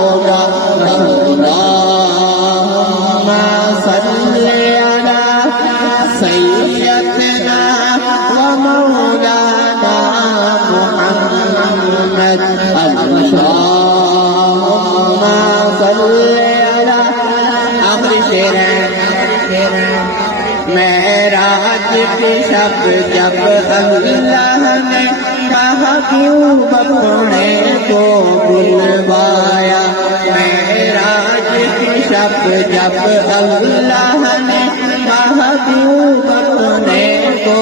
اللهم صل على سيدنا ومولانا محمد اللهم صل على آخری شعر ہے معراج کی شب جب اللہ نے محبوب اپنے کو بلوایا معراج کی شب جب اللہ نے محبوب اپنے کو